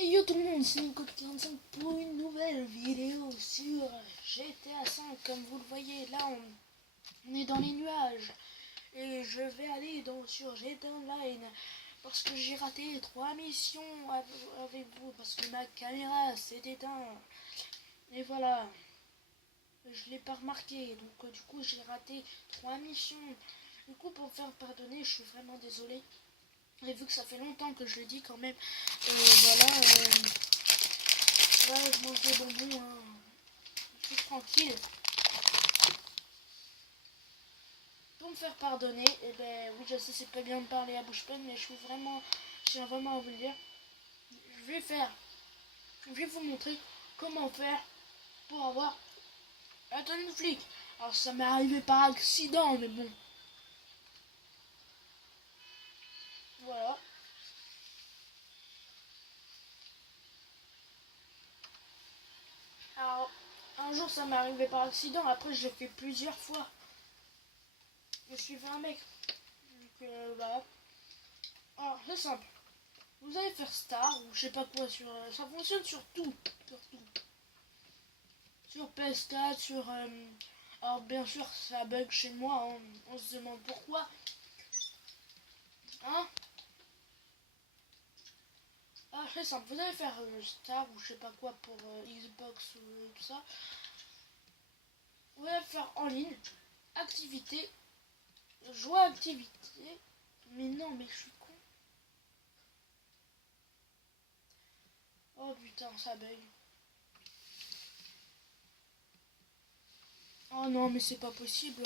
Et yo tout le monde, c'est Nico45 pour une nouvelle vidéo sur GTA 5. Comme vous le voyez, là on est dans les nuages. Et je vais aller sur GTA Online parce que j'ai raté 3 missions avec vous. Parce que ma caméra s'est éteinte. Et voilà, je l'ai pas remarqué. Donc du coup j'ai raté 3 missions. Du coup pour me faire pardonner, je suis vraiment désolé. Et vu que ça fait longtemps que je le dis quand même, voilà, là je mange des bonbons, hein, tout tranquille. Pour me faire pardonner, et ben oui je sais c'est pas bien de parler à bouche pleine, mais je tiens vraiment à vous le dire. Je vais vous montrer comment faire pour avoir la tenue de flic. Alors ça m'est arrivé par accident, mais bon. Voilà. Alors, un jour ça m'est arrivé par accident, après je l'ai fait plusieurs fois. Je suivais un mec. Donc voilà. Alors c'est simple. Vous allez faire star ou je sais pas quoi sur. Ça fonctionne sur tout. Sur tout. Sur PS4, sur. Alors bien sûr ça bug chez moi, hein. On se demande pourquoi. Hein? Ah c'est simple, vous allez faire star ou je sais pas quoi pour Xbox ou tout ça. Vous allez faire en ligne, activité, jouer activité. Mais non mais je suis con. Oh putain ça bug. Oh non mais c'est pas possible.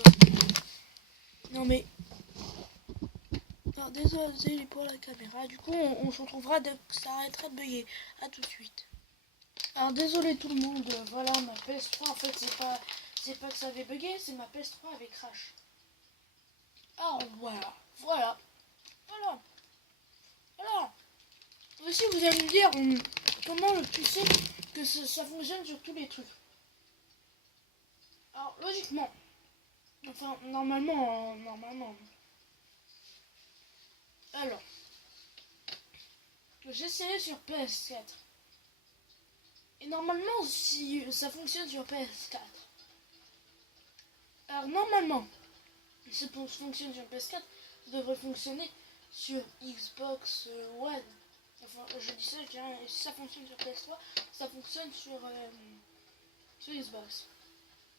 Non mais. Alors désolé pour la caméra. Du coup on se retrouvera dès que ça arrêtera de bugger. A tout de suite. Alors désolé tout le monde. Voilà ma PS3 en fait c'est pas que ça avait bugué, c'est ma PS3 avec crash. Alors voilà. Alors aussi vous allez me dire comment tu sais que ça fonctionne sur tous les trucs. Alors logiquement. Enfin normalement. Alors. J'ai essayé sur PS4. Et normalement, si ça fonctionne sur PS4. Alors normalement, si ça fonctionne sur PS4, ça devrait fonctionner sur Xbox One. Enfin, je dis ça, je dirais, si ça fonctionne sur PS3, ça fonctionne sur Xbox.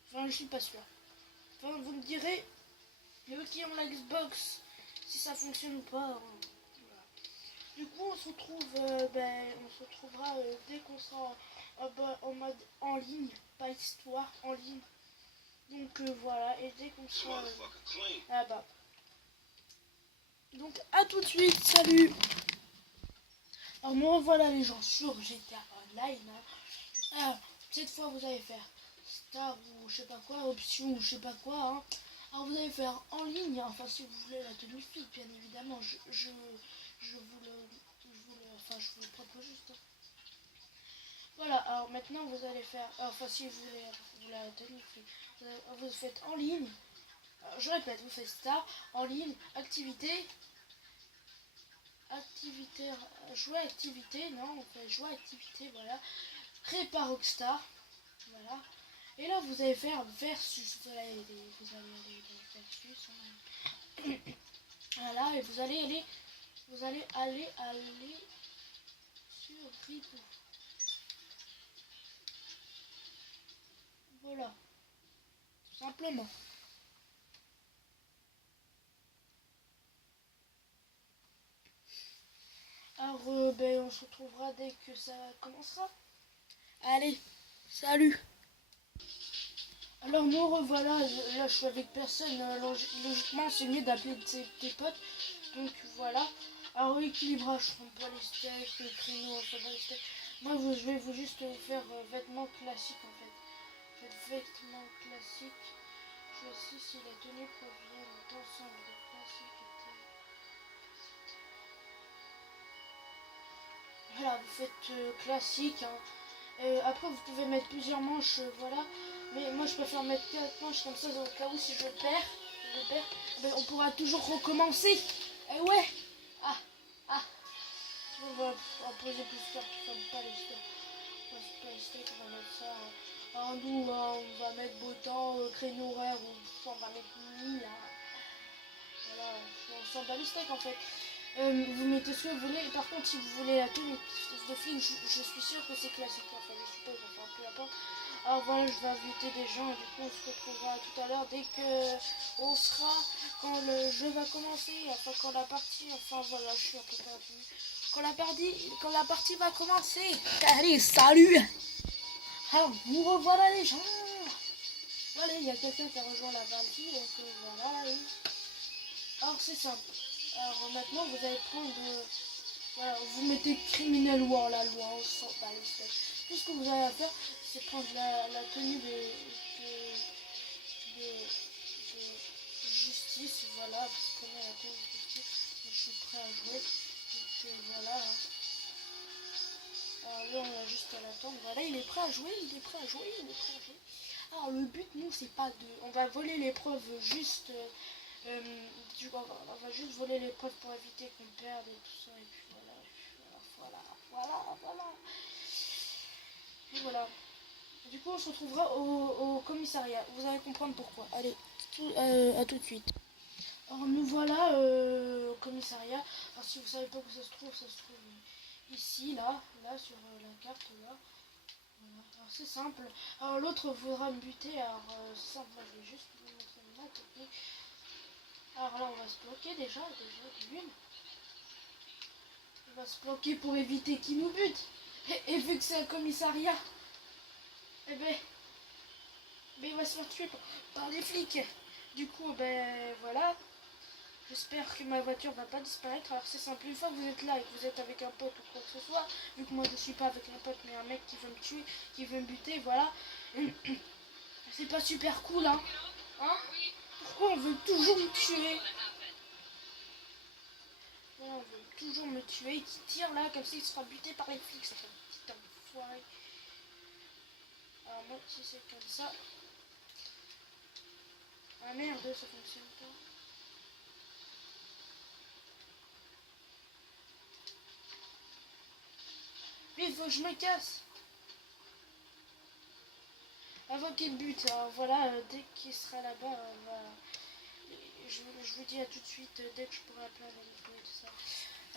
Enfin, je suis pas sûr. Enfin, vous me direz, eux qui ont la Xbox, si ça fonctionne ou pas. Hein. Voilà. Du coup, on se retrouvera dès qu'on sera en mode en ligne, pas histoire, en ligne. Donc voilà, et dès qu'on sera là-bas. Donc à tout de suite, salut. Alors me revoilà les gens sur GTA Online. Hein. Alors, cette fois vous allez faire star ou je sais pas quoi, option ou je sais pas quoi. Hein. Alors vous allez faire en ligne, hein. Enfin si vous voulez la tenue flic, bien évidemment, je vous le propose juste. Hein. Voilà, alors maintenant vous allez faire, enfin si vous voulez la tenue flic, vous faites en ligne. Alors, je répète, vous faites star, en ligne, activité, jouer activité, non, on fait jouer activité, voilà, créé par Rockstar, voilà. Et là vous allez faire versus, vous allez aller dans versus, hein. Voilà, et vous allez aller sur Ripple. Voilà, tout simplement. Alors on se retrouvera dès que ça commencera. Allez, salut. Alors nous revoilà, là je suis avec personne, logiquement c'est mieux d'appeler tes potes, donc voilà. Alors équilibrage, on peut les steaks, les créneaux, on peut les steaks. Moi je vais vous juste faire vêtements classiques en fait. Faites vêtements classiques, choisis si la tenue provient d'ensemble de classiques et voilà, vous faites classique, hein. Après vous pouvez mettre plusieurs manches, voilà. Mais moi je préfère mettre 4 manches comme ça au cas où si je perds, ben, on pourra toujours recommencer. Et ouais. Ah. On va poser plus tard, pas les steaks. Pas les steaks, on va mettre ça. Nous, on va mettre beau temps, créneau horaire, ou on va mettre nuit là. Voilà, on s'en bat les steaks en fait. Vous mettez ce que vous voulez. Par contre, si vous voulez la tenue de flic, je suis sûre que c'est classique. Enfin, je suppose, enfin, peu importe. Alors voilà, je vais inviter des gens et du coup, on se retrouvera tout à l'heure dès que on sera, quand le jeu va commencer, enfin, quand la partie, enfin, voilà, je suis un peu perdu. Quand la partie va commencer. Allez, salut! Alors, nous revoilà les gens! Voilà, il y a quelqu'un qui a rejoint la partie, donc voilà. Alors, c'est simple. Alors maintenant vous allez prendre, voilà, vous mettez criminel ou hors la loi, on s'en bat les steaks. Tout ce que vous avez à faire, c'est prendre la tenue de justice, voilà, vous prenez la tenue de justice, je suis prêt à jouer, donc voilà. Alors là on a juste à l'attendre, voilà, il est prêt à jouer, il est prêt à jouer, il est prêt à jouer. Alors le but, nous, c'est pas de, on va voler l'épreuve juste... on va juste voler l'épreuve pour éviter qu'on perde et tout ça. Et puis voilà. Et voilà. Du coup, on se retrouvera au commissariat. Vous allez comprendre pourquoi. Allez, à tout de suite. Alors, nous voilà au commissariat. Alors, si vous savez pas où ça se trouve ici, là, sur la carte, là. Voilà. Alors, c'est simple. Alors, l'autre voudra me buter. Alors, c'est simple. Moi, je vais juste vous montrer ma technique. Alors là, on va se bloquer déjà d'une. On va se bloquer pour éviter qu'il nous bute. Et vu que c'est un commissariat, eh ben il va se faire tuer par les flics. Du coup, ben voilà. J'espère que ma voiture va pas disparaître. Alors c'est simple, une fois que vous êtes là et que vous êtes avec un pote ou quoi que ce soit, vu que moi je suis pas avec un pote mais un mec qui veut me tuer, qui veut me buter, voilà. C'est pas super cool, hein. Pourquoi on veut toujours me tuer? On veut toujours me tuer, qui tire là, comme s'il sera buté par les flics, ça fait un petit enfoiré. Alors moi, si c'est comme ça... Ah merde, ça fonctionne pas. Mais il faut que je me casse. Avant qu'il bute, alors voilà, dès qu'il sera là-bas, je vous dis à tout de suite, dès que je pourrai appeler un micro et tout ça.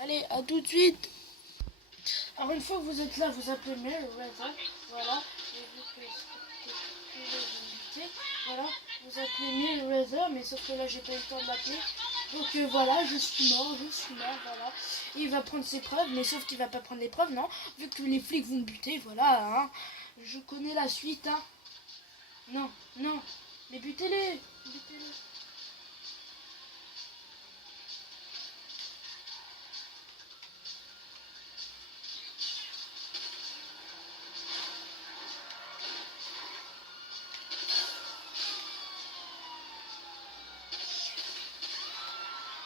Allez, à tout de suite. Alors une fois que vous êtes là, vous appelez Mel, voilà, et vu que vous butez, voilà, vous appelez Mel Rather, mais sauf que là j'ai pas eu le temps de l'appeler. Donc voilà, je suis mort, voilà. Et il va prendre ses preuves, mais sauf qu'il va pas prendre les preuves, non. Vu que les flics vont me buter, voilà, hein. Je connais la suite, hein. Non, mais butez-les.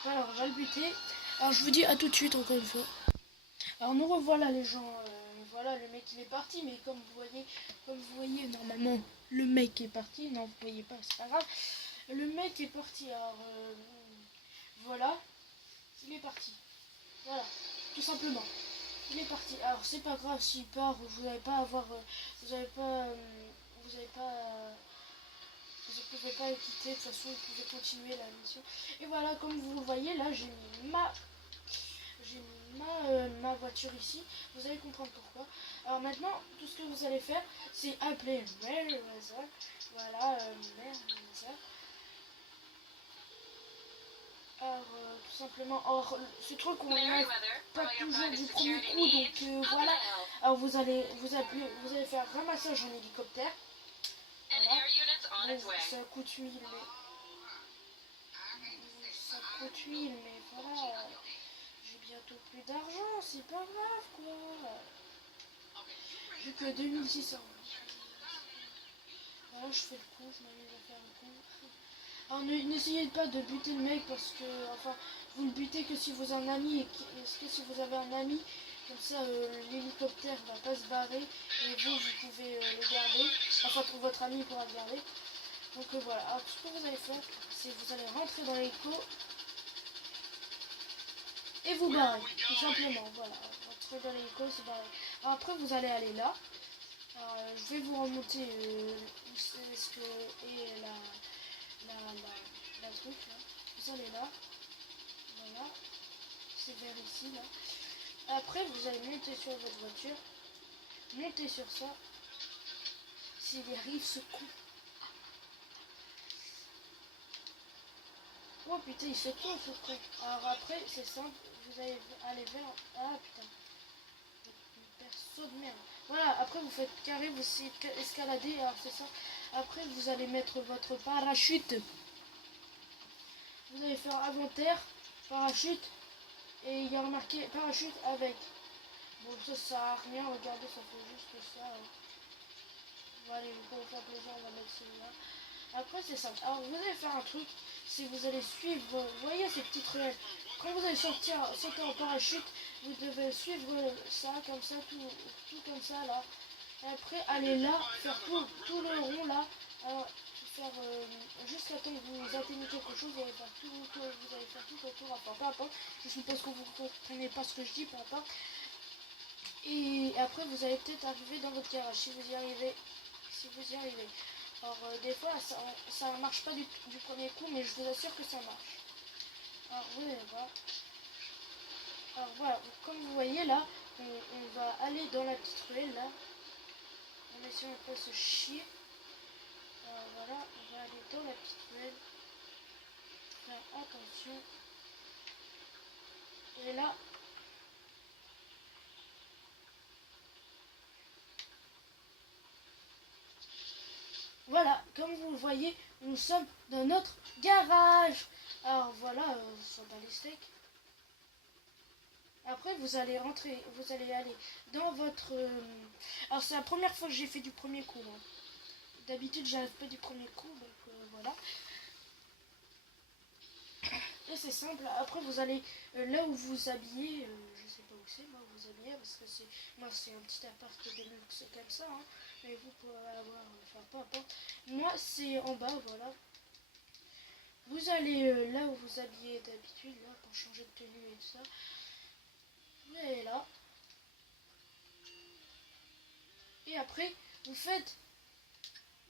Alors, on va le buter. Alors, je vous dis à tout de suite, encore une fois. Alors, nous revoilà les gens. Voilà, le mec, il est parti, mais comme vous voyez, normalement, le mec est parti. Non, vous voyez pas, c'est pas grave. Le mec est parti, alors, voilà. Il est parti. Voilà, tout simplement. Il est parti. Alors, c'est pas grave s'il part, vous n'allez pas avoir... vous n'allez pas... vous ne pouvez pas quitter, de toute façon vous pouvez continuer la mission. Et voilà, comme vous le voyez, là j'ai mis ma voiture ici. Vous allez comprendre pourquoi. Alors maintenant, tout ce que vous allez faire, c'est appeler Merryweather. Voilà, Merryweather. Alors, tout simplement, or, ce truc on n'a pas toujours du premier coup, donc voilà. Alors vous allez faire ramassage en hélicoptère. Voilà. Bon, ça coûte 1000, mais voilà. J'ai bientôt plus d'argent, c'est pas grave quoi. J'ai que 2600. Voilà, je fais le coup, je m'amuse à faire le coup. Alors n'essayez pas de buter le mec parce que, enfin, vous ne butez que si vous avez un ami si vous avez un ami, comme ça l'hélicoptère va pas se barrer et vous pouvez le garder. Enfin, votre ami pourra le garder. Donc voilà, alors ce que vous allez faire, c'est vous allez rentrer dans l'écho et vous barrer, tout simplement, voilà. se met dans l'hélico, c'est pareil. Alors, après, vous allez aller là. Alors, je vais vous remonter où c'est ce que est la truc là. Vous allez là. Voilà. C'est vers ici là. Après, vous allez monter sur votre voiture. Montez sur ça. S'il y arrive, ce con. Oh putain, il se con ce con. Alors après, c'est simple. Vous allez aller vers... Ah putain. Perso de merde. Voilà, après vous faites carré, vous escalader. Alors c'est ça. Après, vous allez mettre votre parachute. Vous allez faire inventaire, parachute. Et il y a marqué parachute avec. Bon, ça sert à rien, regardez, ça fait juste ça. Hein. Bon, allez, pour vous faire plaisir, on va mettre celui-là. Après, c'est simple. Alors, vous allez faire un truc, si vous allez suivre, vous voyez ces petites ruelles. Quand vous allez sauter en parachute, vous devez suivre ça, comme ça, tout comme ça, là. Et après, allez là, faire tout le rond, là. Alors, faire jusqu'à temps que vous atteignez quelque chose, vous allez faire tout autour, enfin, peu importe. Je suppose que vous ne comprenez pas ce que je dis, peu importe. Et après, vous allez peut-être arriver dans votre garage, si vous y arrivez. Alors, des fois, ça ne marche pas du premier coup, mais je vous assure que ça marche. Alors, vous allez voir. Alors, voilà, comme vous voyez là, on va aller dans la petite ruelle là. On essaie de ne pas se chier. Alors, voilà, on va aller dans la petite ruelle. Faire attention. Et là, voilà, comme vous le voyez, nous sommes dans notre garage. Alors voilà, ça bat les steaks. Après, vous allez rentrer, vous allez aller dans votre... Alors, c'est la première fois que j'ai fait du premier coup. Hein. D'habitude, j'arrive pas du premier coup, donc voilà. Et c'est simple. Après, vous allez là où vous habillez. Je sais pas où c'est, moi, vous habillez, parce que c'est un petit appart de luxe comme ça. Hein. Mais vous pouvez avoir, enfin, peu importe. Moi, c'est en bas, voilà. Vous allez là où vous habillez d'habitude, là, pour changer de tenue et tout ça. Vous allez là. Et après, vous faites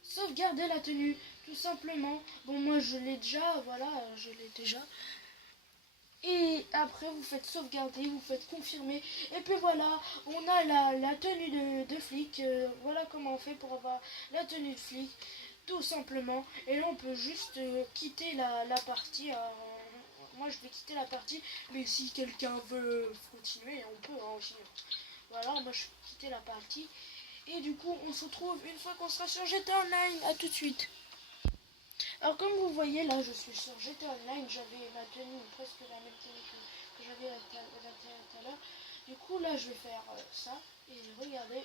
sauvegarder la tenue, tout simplement. Bon, moi, je l'ai déjà, voilà, je l'ai déjà. Et après, vous faites sauvegarder, vous faites confirmer. Et puis voilà, on a la tenue de flic. Voilà comment on fait pour avoir la tenue de flic, tout simplement. Et là, on peut juste quitter la partie. Alors, moi, je vais quitter la partie, mais si quelqu'un veut continuer, on peut aussi. Voilà, moi, je vais quitter la partie. Et du coup, on se retrouve une fois qu'on sera sur GTA Online. A tout de suite. Alors comme vous voyez là, je suis sur GTA Online, j'avais ma tenue, presque la même tenue que j'avais à l'intérieur tout à l'heure. Du coup là, je vais faire ça, et regardez.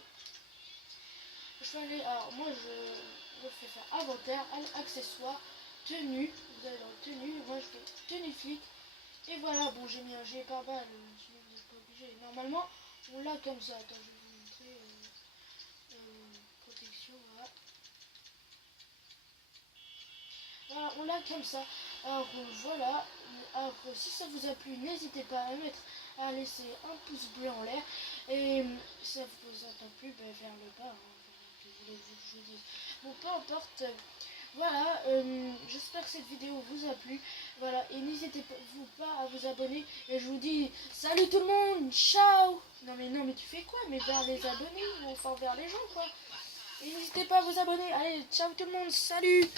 Je vais aller, alors moi je fais faire inventaire, accessoires, tenue, vous allez dans tenue, moi je fais tenue flic. Et voilà, bon j'ai mis un G par balle, sinon vous n'êtes pas obligé. Normalement, on l'a comme ça, attends, je vais vous montrer, protection, voilà. Voilà, on l'a comme ça. Alors voilà, alors, si ça vous a plu, n'hésitez pas à à laisser un pouce bleu en l'air. Et si ça vous a pas plu, ben, vers le bas, hein, que voulez-vous que je vous dise. Bon, peu importe. Voilà, j'espère que cette vidéo vous a plu. Voilà, et n'hésitez pas à vous abonner. Et je vous dis, salut tout le monde, ciao. Non mais tu fais quoi? Mais vers les abonnés, ou enfin vers les gens quoi. Et n'hésitez pas à vous abonner. Allez, ciao tout le monde, salut.